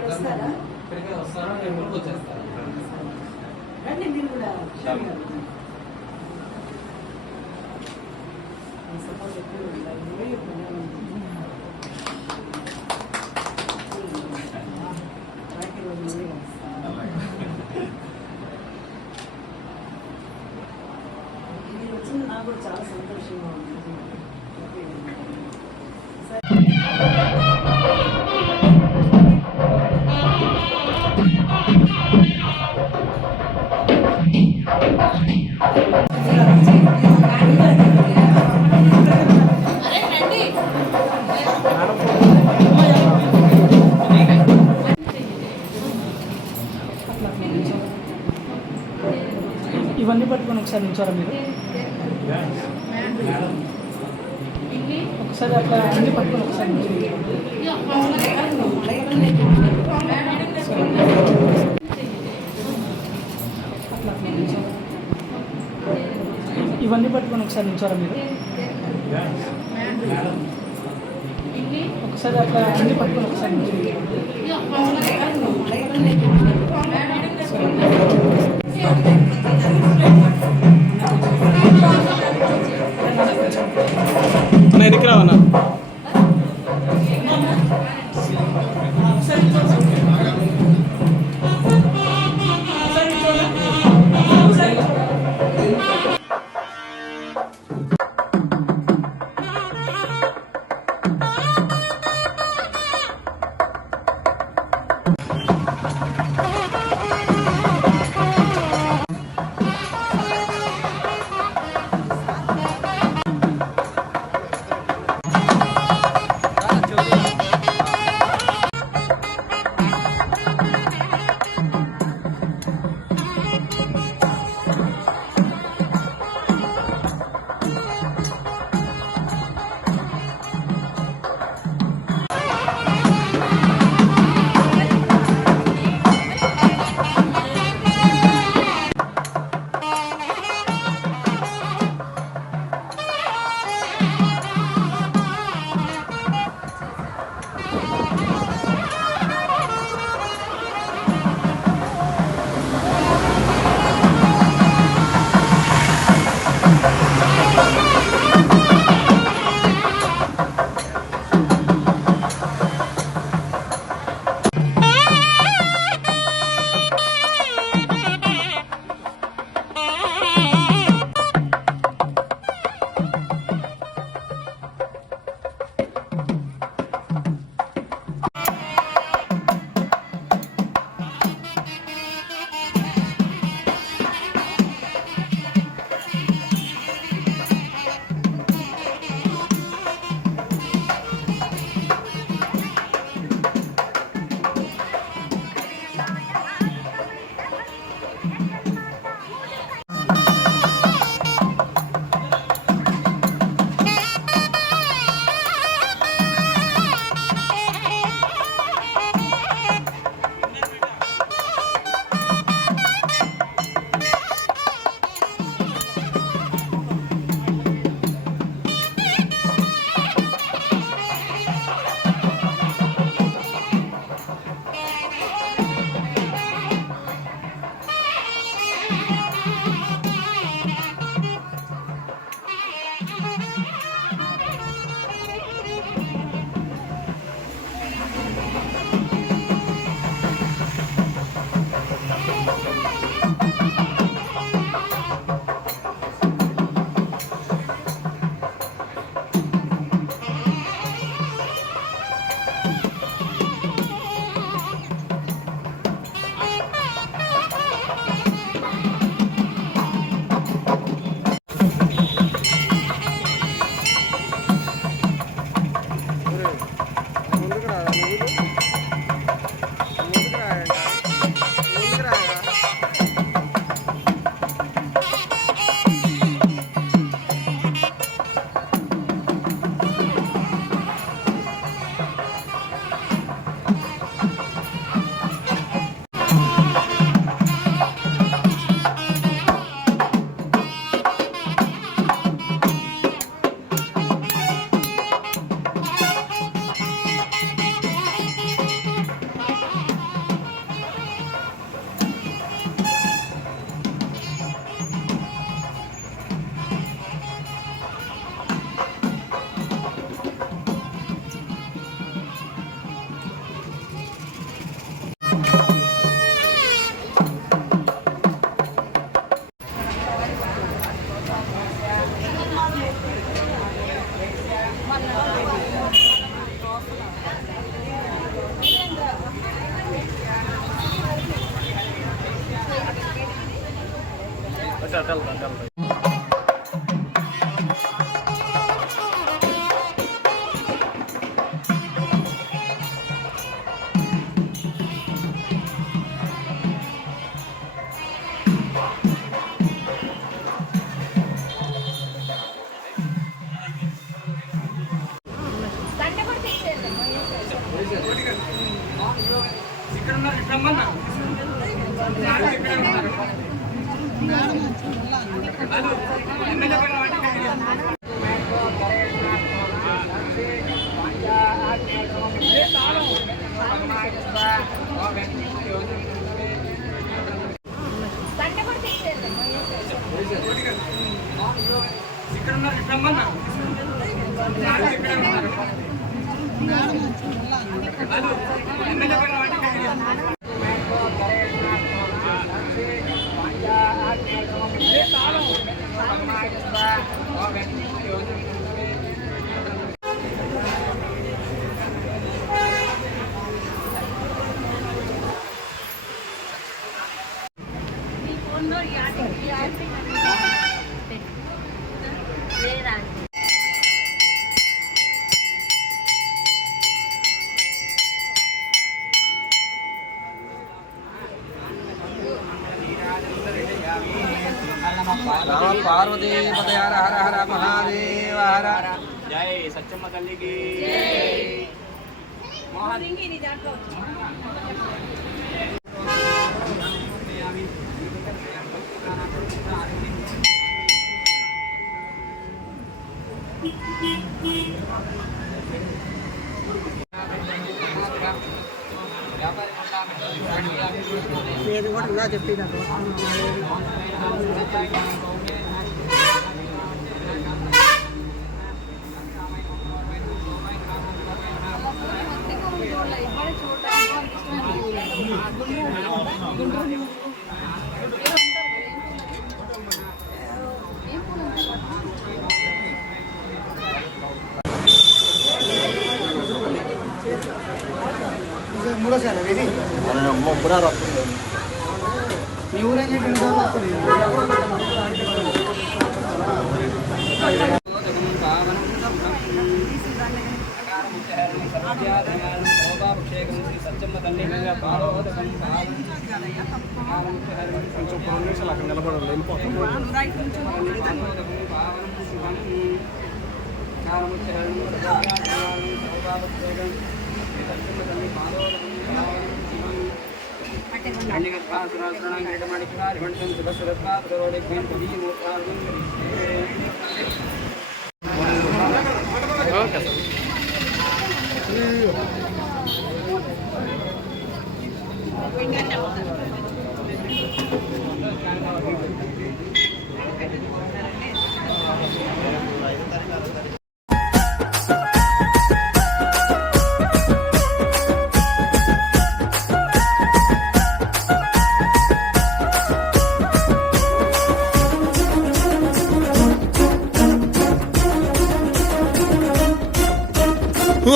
ఇక్కడికే వస్తారా నేను ముందుకు వచ్చేస్తాను. రండి మీరు కూడా సపోజ్ ఎక్కువ ఇది వచ్చింది నాకు కూడా చాలా సంతోషంగా ఉంది. ఇవన్నీ పట్టుకొని ఒకసారి నిల్చోరా మీరు ఒకసారి అట్లా అన్ని పట్టుకొని ఒకసారి ఇవన్నీ పట్టుకొని ఒకసారి నిల్చోరా మీరు ఒకసారి అట్లా అన్ని పట్టుకొని ఒకసారి ఎదికి రావన్నా पार्वती पते हर हर हर महादेव हर जय सच्चम्मा तल्ली की ఏది కూడా ఇలా చెప్పినారు మూడోసారి ఇది మీ ఊరేంటి కొంచెం 2 నిమిషాలు అక్కడ నిలబడాలి వెళ్ళిపోతాం ఓకే సార్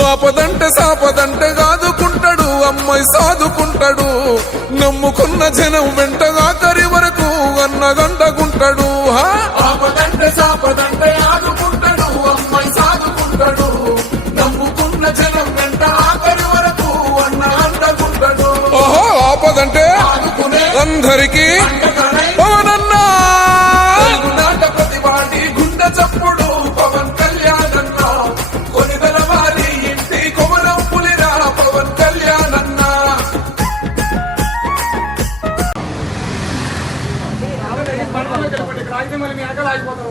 ఆపదంటే సాపదంటే కాదుకుంటాడు అమ్మాయి సాదుకుంటాడు నమ్ముకున్న జనం వెంటగా కరి వరకు అన్నగంటకుంటాడు ఆపదంటే సాపదంటే ఆదుకుంటాడు అమ్మాయి సాదుకుంటాడు నమ్ముకున్న జనం వెంట ఆఖరి వరకు అన్న అంటకుంటాడు ఓహో ఆపదంటే అందరికీ పవనన్నా నాట ప్రతివాడి గుండె చప్పుడు పవన్ కళ్యాణ్ అన్నా కొనిదల వారి ఇంటి కొమరం పులిరా పవన్ కళ్యాణ్ అన్నా అయిపోతారు